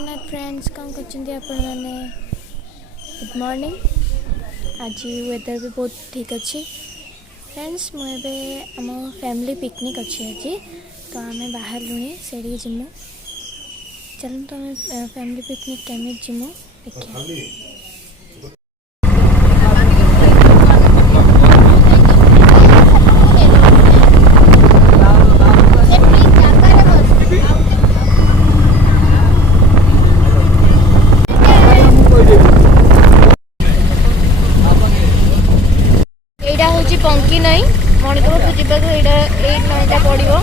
Friends कौन करते मैंने गुड मॉर्निंग। आज वेदर भी बहुत ठीक अच्छे फ्रेंड्स। मुझे आम फैमिली पिकनिक अच्छे आज तो आम बाहर लुणी से जीमु। चलो तो आम फैमिली पिकनिक केमी जीमु देखिए। पंकी नई मणिपुर को जीवा नईटा पड़ो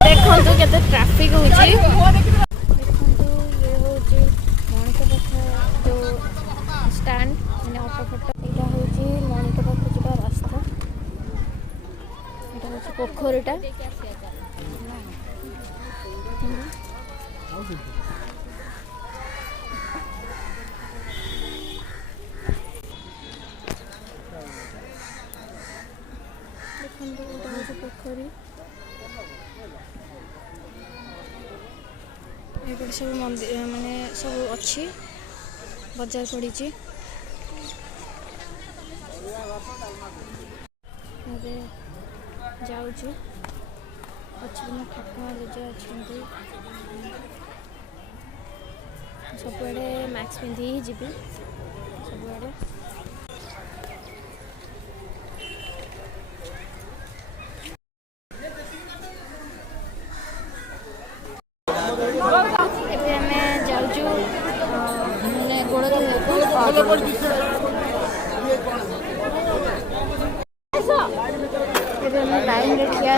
देखो केते ट्रैफिक होची। ये होची मणिपुर जो स्टैंड माने ऑटो फोटो एटा होची मणिपुर को जीवा रास्ता। एटा होची पोखरटा पोखरी ये सब मंदिर माने सब अच्छी बजार पड़ी जाऊँ अच्छे ठाकुर जजा अच्छा सबुआड़े मास्क पिंधि ही जीवी सबुआड़े। लाइन रे ठिया